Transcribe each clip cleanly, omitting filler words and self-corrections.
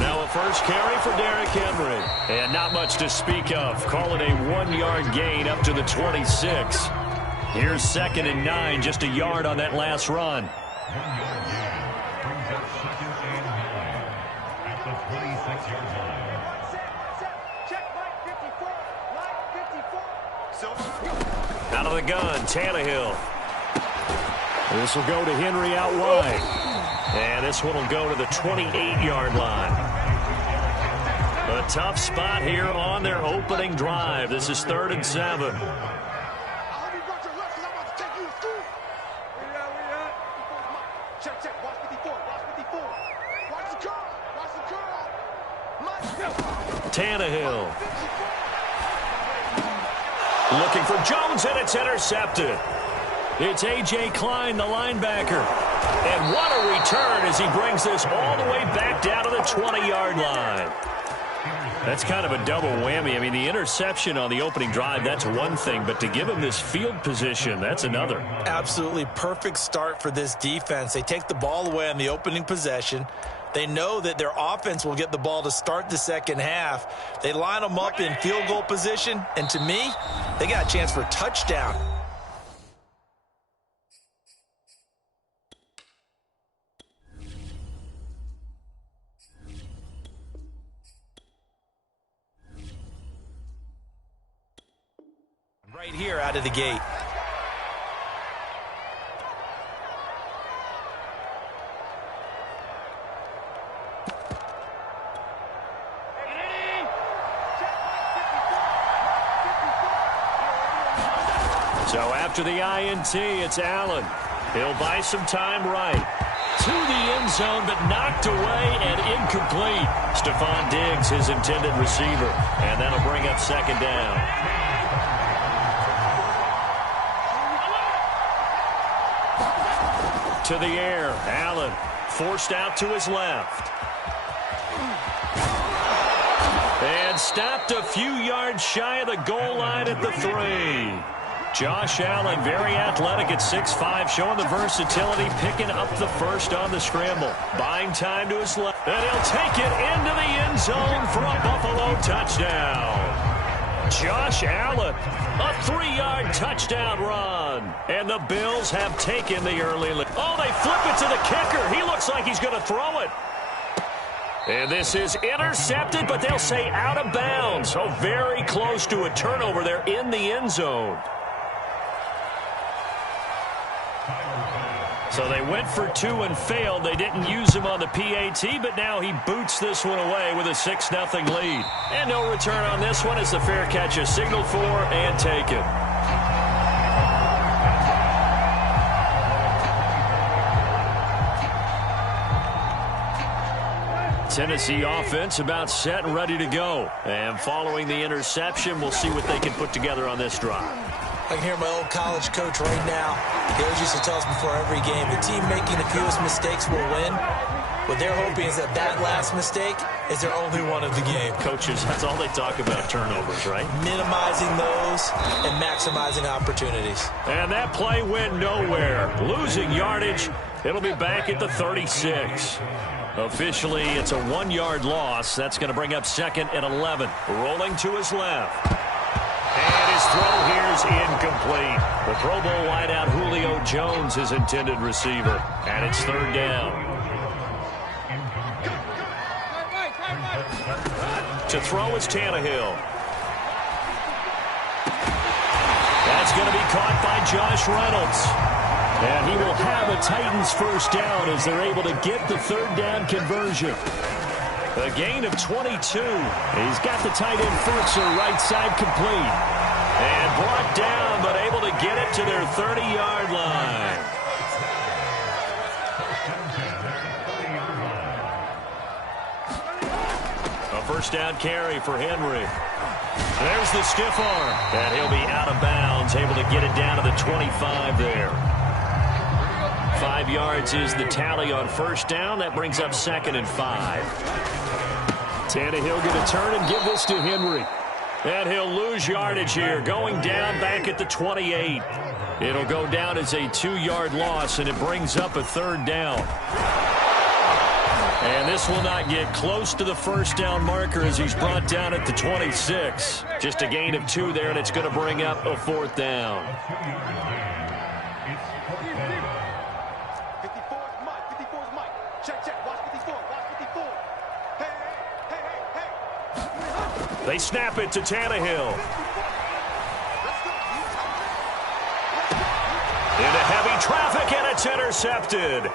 Now a first carry for Derrick Henry. And not much to speak of. Call it a 1-yard gain up to the 26. Here's 2nd and 9, just a yard on that last run. 1-yard gain brings up 2nd and 9 at the 26-yard line. Out of the gun, Tannehill. This will go to Henry out wide. And this one will go to the 28-yard line. A tough spot here on their opening drive. This is 3rd and 7. Tannehill. Looking for Jones, and it's intercepted. It's A.J. Klein, the linebacker. And what a return as he brings this all the way back down to the 20-yard line. That's kind of a double whammy. I mean, the interception on the opening drive, that's one thing. But to give him this field position, that's another. Absolutely perfect start for this defense. They take the ball away on the opening possession. They know that their offense will get the ball to start the second half. They line them up in field goal position, and to me, they got a chance for a touchdown. Right here out of the gate. So after the INT, it's Allen. He'll buy some time right. To the end zone, but knocked away and incomplete. Stephon Diggs, his intended receiver. And that'll bring up 2nd down. To the air, Allen forced out to his left. And stopped a few yards shy of the goal line at the 3. Josh Allen, very athletic at 6'5", showing the versatility, picking up the first on the scramble. Buying time to his left, and he'll take it into the end zone for a Buffalo touchdown. Josh Allen, a 3-yard touchdown run. And the Bills have taken the early lead. Oh, they flip it to the kicker. He looks like he's going to throw it. And this is intercepted, but they'll say out of bounds. So very close to a turnover there in the end zone. So they went for 2 and failed. They didn't use him on the PAT, but now he boots this one away with a 6-0 lead. And no return on this one as the fair catch is signaled for and taken. Tennessee offense about set and ready to go. And following the interception, we'll see what they can put together on this drive. I can hear my old college coach right now. He always used to tell us before every game, the team making the fewest mistakes will win. What they're hoping is that that last mistake is their only one of the game. Coaches, that's all they talk about, turnovers, right? Minimizing those and maximizing opportunities. And that play went nowhere. Losing yardage. It'll be back at the 36. Officially, it's a 1-yard loss. That's going to bring up 2nd and 11. Rolling to his left. And his throw here is incomplete. The Pro Bowl wideout Julio Jones, his intended receiver. And it's 3rd down. To throw is Tannehill. That's going to be caught by Josh Reynolds. And he will have a Titans first down as they're able to get the 3rd down conversion. A gain of 22. He's got the tight end first, so right side complete. And brought down, but able to get it to their 30-yard line. A first down carry for Henry. There's the stiff arm. And he'll be out of bounds, able to get it down to the 25 there. 5 yards is the tally on first down. That brings up 2nd and 5. Tannehill going to turn and give this to Henry. And he'll lose yardage here, going down back at the 28. It'll go down as a 2-yard loss, and it brings up a 3rd down. And this will not get close to the first down marker as he's brought down at the 26. Just a gain of 2 there, and it's going to bring up a 4th down. They snap it to Tannehill. Into heavy traffic, and it's intercepted.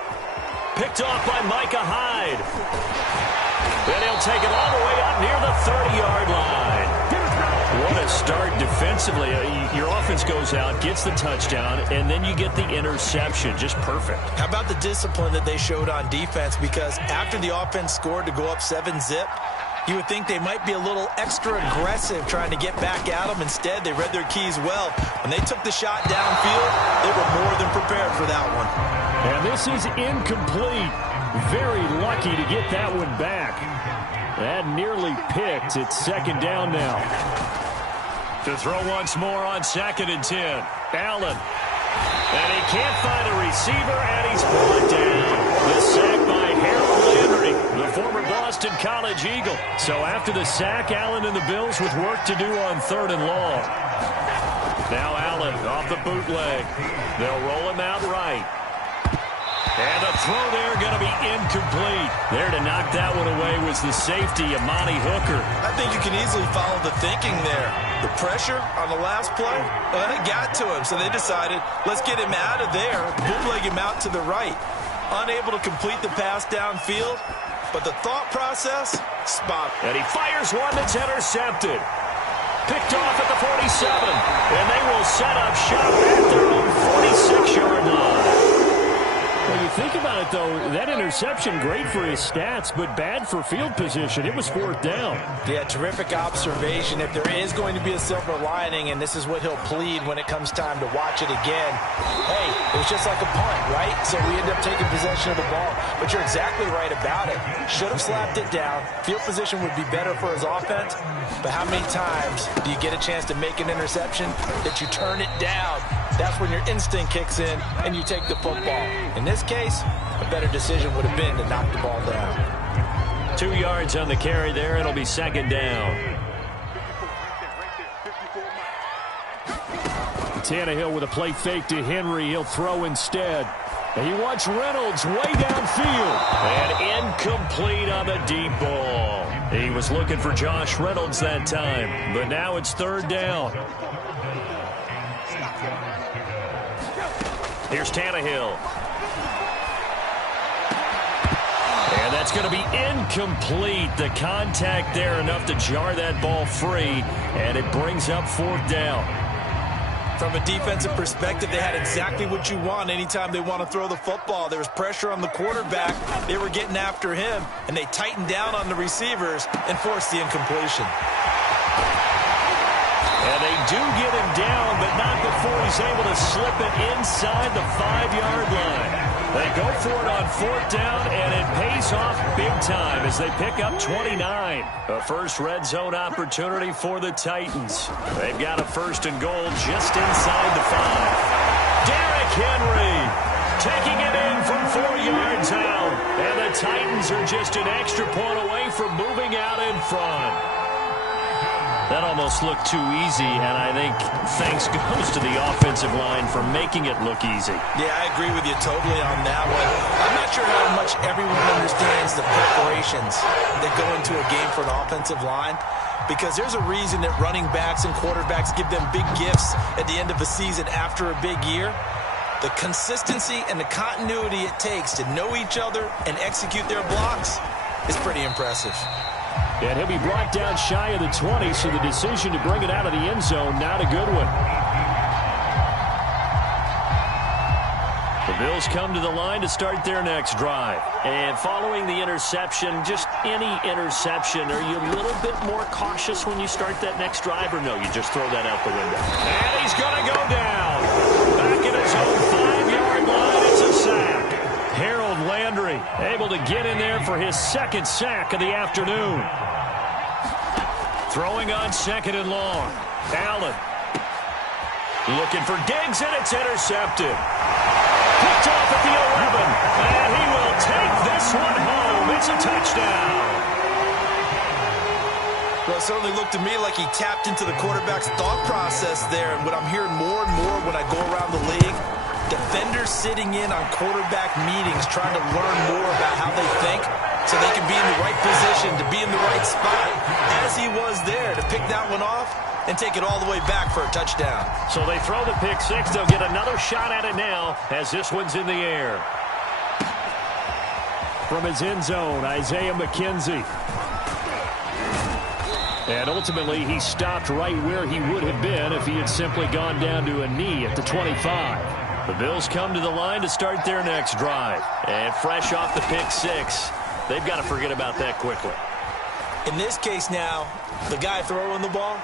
Picked off by Micah Hyde. Then he'll take it all the way up near the 30-yard line. What a start defensively. Your offense goes out, gets the touchdown, and then you get the interception. Just perfect. How about the discipline that they showed on defense? Because after the offense scored to go up 7-zip, you would think they might be a little extra aggressive trying to get back at them. Instead, they read their keys well. When they took the shot downfield, they were more than prepared for that one. And this is incomplete. Very lucky to get that one back. That nearly picked. It's 2nd down now. To throw once more on 2nd and 10. Allen. And he can't find a receiver, and he's brought down. The sack by Harold Landry, the former Boston College Eagle. So after the sack, Allen and the Bills with work to do on 3rd and long. Now Allen off the bootleg. They'll roll him out right. And the throw there going to be incomplete. There to knock that one away was the safety, Amani Hooker. I think you can easily follow the thinking there. The pressure on the last play, it got to him. So they decided, let's get him out of there, bootleg him out to the right. Unable to complete the pass downfield, but the thought process, spot. And he fires one that's intercepted. Picked off at the 47, and they will set up shop at their own 46-yard line. Well, you think about it, though, that interception, great for his stats, but bad for field position. It was 4th down. Yeah, terrific observation. If there is going to be a silver lining, and this is what he'll plead when it comes time to watch it again, hey, it was just like a punt, right? So we end up taking possession of the ball. But you're exactly right about it. Should have slapped it down. Field position would be better for his offense. But how many times do you get a chance to make an interception that you turn it down? That's when your instinct kicks in and you take the football. In this case, a better decision would have been to knock the ball down. 2 yards on the carry there. It'll be 2nd down. Tannehill with a play fake to Henry. He'll throw instead. And he wants Reynolds way downfield. And incomplete on the deep ball. He was looking for Josh Reynolds that time. But now it's 3rd down. Here's Tannehill. And that's going to be incomplete. The contact there enough to jar that ball free. And it brings up 4th down. From a defensive perspective, they had exactly what you want anytime they want to throw the football. There was pressure on the quarterback. They were getting after him, and they tightened down on the receivers and forced the incompletion. And they do get him down, but not before he's able to slip it inside the 5-yard line. They go for it on 4th down, and it pays off big time as they pick up 29. A first red zone opportunity for the Titans. They've got a 1st and goal just inside the 5. Derrick Henry taking it in from 4 yards out. And the Titans are just an extra point away from moving out in front. That almost looked too easy, and I think thanks goes to the offensive line for making it look easy. Yeah, I agree with you totally on that one. I'm not sure how much everyone understands the preparations that go into a game for an offensive line, because there's a reason that running backs and quarterbacks give them big gifts at the end of a season after a big year. The consistency and the continuity it takes to know each other and execute their blocks is pretty impressive. And he'll be brought down shy of the 20, so the decision to bring it out of the end zone, not a good one. The Bills come to the line to start their next drive. And following the interception, just any interception, are you a little bit more cautious when you start that next drive, or no, you just throw that out the window? And he's going to go down. Back in his own 5-yard line, it's a sack. Harold Landry able to get in there for his 2nd sack of the afternoon. Throwing on 2nd and long. Allen looking for Diggs, and it's intercepted. Picked off at the 11, and he will take this one home. certainly looked to me like he tapped into the quarterback's thought process there. And what I'm hearing more and more when I go around the league, defenders sitting in on quarterback meetings trying to learn more about how they think so they can be in the right position, to be in the right spot, as he was there, to pick that one off and take it all the way back for a touchdown. So they throw the pick six. They'll get another shot at it now as this one's in the air. From his end zone, Isaiah McKenzie. And ultimately, he stopped right where he would have been if he had simply gone down to a knee at the 25. The Bills come to the line to start their next drive. And fresh off the pick six, they've got to forget about that quickly. In this case now, the guy throwing the ball,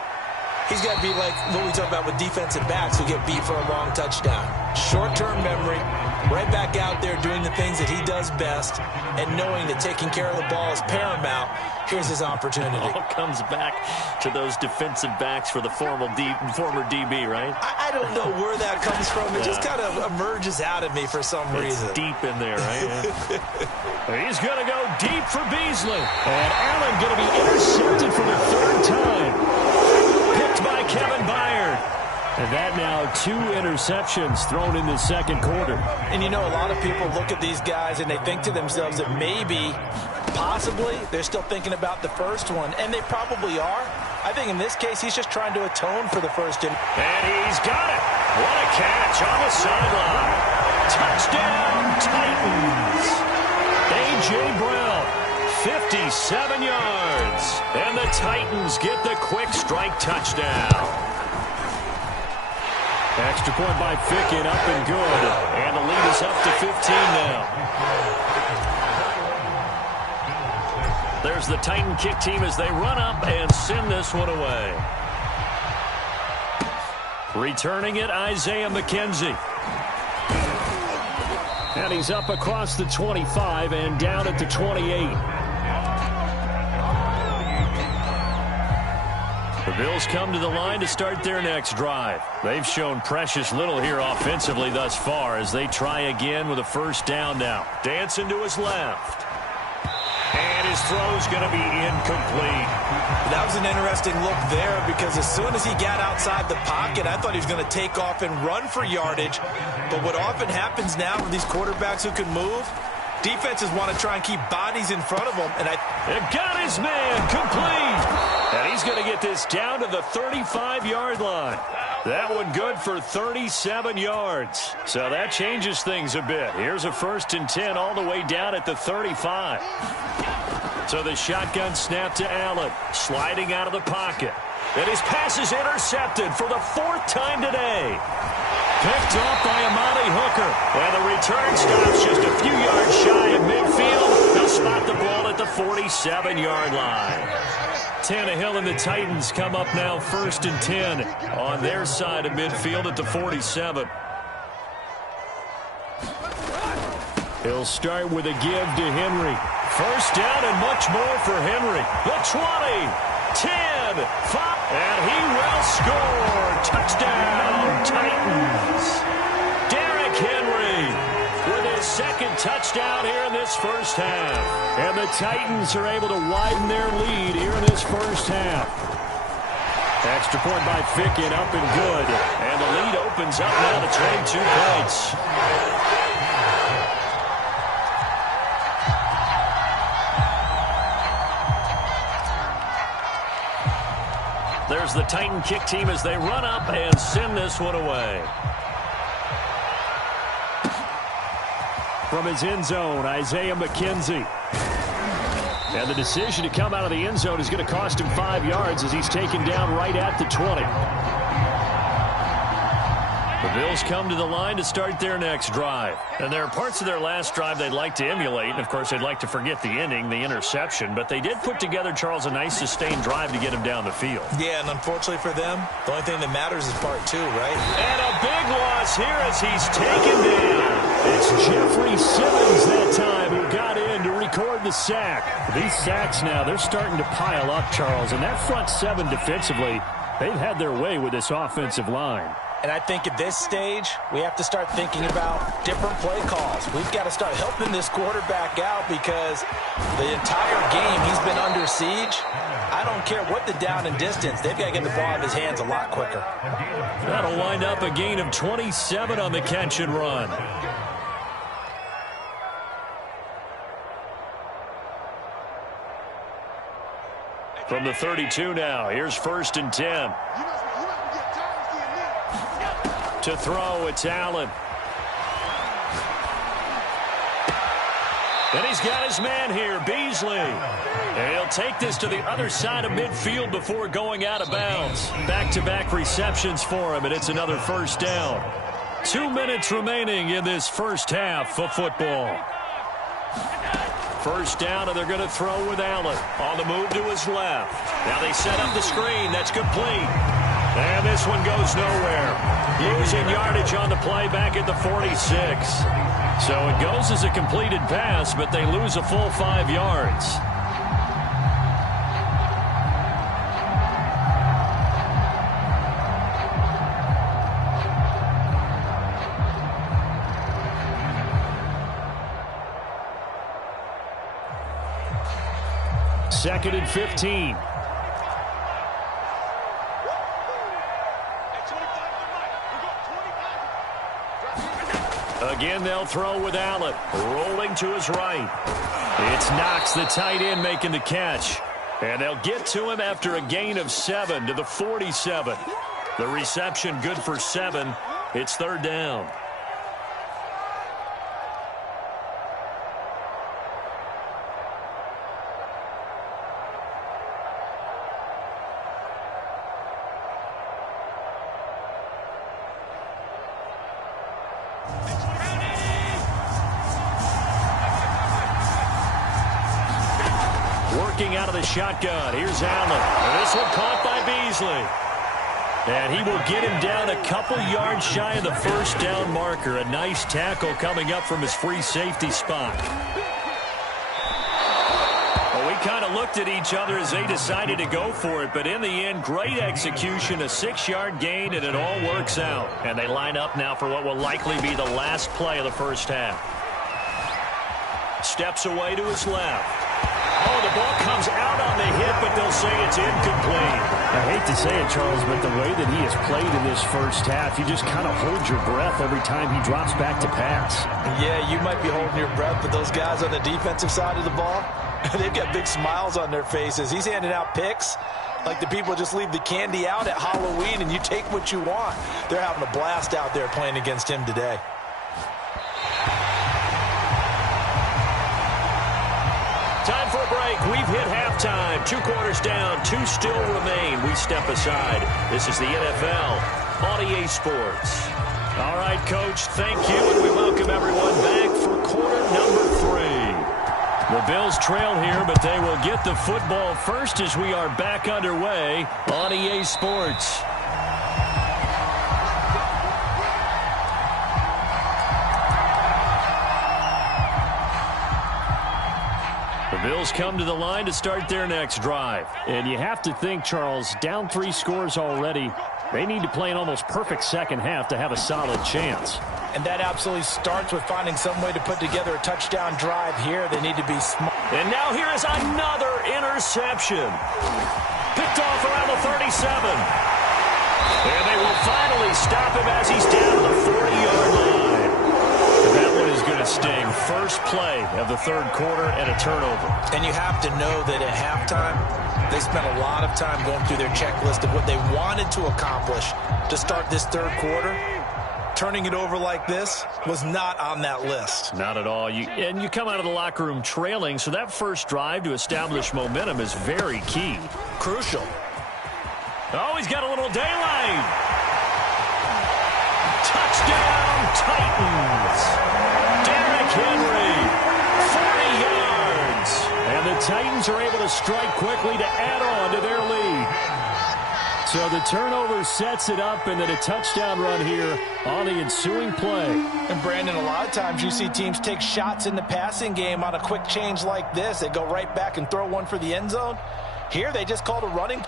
he's got to be like what we talk about with defensive backs who get beat for a long touchdown. Short-term memory, right back out there doing the things that he does best, and knowing that taking care of the ball is paramount. Here's his opportunity. All comes back to those defensive backs for the former DB, right? I don't know where that comes from. It just kind of emerges out of me for some reason. It's deep in there, right? Yeah. He's going to go deep for Beasley. And Allen going to be intercepted for the third time. Picked by Kevin Byard. And that now 2 interceptions thrown in the second quarter. And you know, a lot of people look at these guys and they think to themselves that maybe, possibly, they're still thinking about the first one. And they probably are. I think in this case, he's just trying to atone for the first. And he's got it. What a catch on the sideline. Touchdown, Titans. A.J. Brown, 57 yards. And the Titans get the quick strike touchdown. Extra point by Ficken, up and good. And the lead is up to 15 now. There's the Titan kick team as they run up and send this one away. Returning it, Isaiah McKenzie. And he's up across the 25 and down at the 28. The Bills come to the line to start their next drive. They've shown precious little here offensively thus far as they try again with a first down now. Dancing to his left. And his throw's going to be incomplete. That was an interesting look there because as soon as he got outside the pocket, I thought he was going to take off and run for yardage. But what often happens now with these quarterbacks who can move, defenses want to try and keep bodies in front of them. And it got his man complete. And he's going to get this down to the 35-yard line. That one good for 37 yards. So that changes things a bit. Here's a 1st and 10 all the way down at the 35. So the shotgun snap to Allen. Sliding out of the pocket. And his pass is intercepted for the 4th time today. Picked off by Amani Hooker. And the return stops just a few yards shy of midfield. They'll spot the ball at the 47-yard line. Tannehill and the Titans come up now 1st and 10 on their side of midfield at the 47. He'll start with a give to Henry. First down and much more for Henry. The 20, 10, 5, and he will score. Touchdown, Titans. Derrick Henry with his 2nd touchdown here in this first half. And the Titans are able to widen their lead here in this first half. Extra point by Ficken, up and good. And the lead opens up now to 22 points. There's the Titan kick team as they run up and send this one away. From his end zone, Isaiah McKenzie. And the decision to come out of the end zone is going to cost him 5 yards as he's taken down right at the 20. The Bills come to the line to start their next drive. And there are parts of their last drive they'd like to emulate. And, of course, they'd like to forget the ending, the interception. But they did put together, Charles, a nice sustained drive to get him down the field. Yeah, and unfortunately for them, the only thing that matters is part 2, right? And a big loss here as he's taken down. It's Jeffrey Simmons that time who got in to record the sack. These sacks now, they're starting to pile up, Charles. And that front 7 defensively, they've had their way with this offensive line. And I think at this stage, we have to start thinking about different play calls. We've got to start helping this quarterback out because the entire game he's been under siege. I don't care what the down and distance. They've got to get the ball out of his hands a lot quicker. That'll wind up a gain of 27 on the catch and run. From the 32 now, here's 1st and 10. To throw, it's Allen. And he's got his man here, Beasley. And he'll take this to the other side of midfield before going out of bounds. Back-to-back receptions for him, and it's another 1st down. 2 minutes remaining in this first half of football. 1st down, and they're going to throw with Allen. On the move to his left. Now they set up the screen. That's complete. And this one goes nowhere. Losing yardage on the play back at the 46. So it goes as a completed pass, but they lose a full 5 yards. Second and 15. Again, they'll throw with Allen. Rolling to his right. It's Knox, the tight end, making the catch. And they'll get to him after a gain of 7 to the 47. The reception good for 7. It's 3rd down. Out of the shotgun. Here's Allen. And this one caught by Beasley. And he will get him down a couple yards shy of the 1st down marker. A nice tackle coming up from his free safety spot. Well, we kind of looked at each other as they decided to go for it, but in the end, great execution, a 6-yard gain, and it all works out. And they line up now for what will likely be the last play of the first half. Steps away to his left. Oh, the ball comes out on the hit, but they'll say it's incomplete. I hate to say it, Charles, but the way that he has played in this first half, you just kind of hold your breath every time he drops back to pass. Yeah, you might be holding your breath, but those guys on the defensive side of the ball, they've got big smiles on their faces. He's handing out picks like the people just leave the candy out at Halloween and you take what you want. They're having a blast out there playing against him today. Time for a break. We've hit halftime. 2 quarters down. 2 still remain. We step aside. This is the NFL on EA Sports. All right, Coach, thank you, and we welcome everyone back for quarter number 3. The Bills trail here, but they will get the football first as we are back underway on EA Sports. Bills come to the line to start their next drive. And you have to think, Charles, down 3 scores already. They need to play an almost perfect second half to have a solid chance. And that absolutely starts with finding some way to put together a touchdown drive here. They need to be smart. And now here is another interception. Picked off around the 37. And they will finally stop him as he's down to the 40-yard line. That one is going to sting. First play of the 3rd quarter and a turnover. And you have to know that at halftime, they spent a lot of time going through their checklist of what they wanted to accomplish to start this 3rd quarter. Turning it over like this was not on that list. Not at all. And you come out of the locker room trailing, so that first drive to establish momentum is very key. Crucial. Oh, he's got a little daylight. Touchdown, Titans. Derrick Henry, 40 yards. And the Titans are able to strike quickly to add on to their lead. So the turnover sets it up, and then a touchdown run here on the ensuing play. And, Brandon, a lot of times you see teams take shots in the passing game on a quick change like this. They go right back and throw one for the end zone. Here they just called a running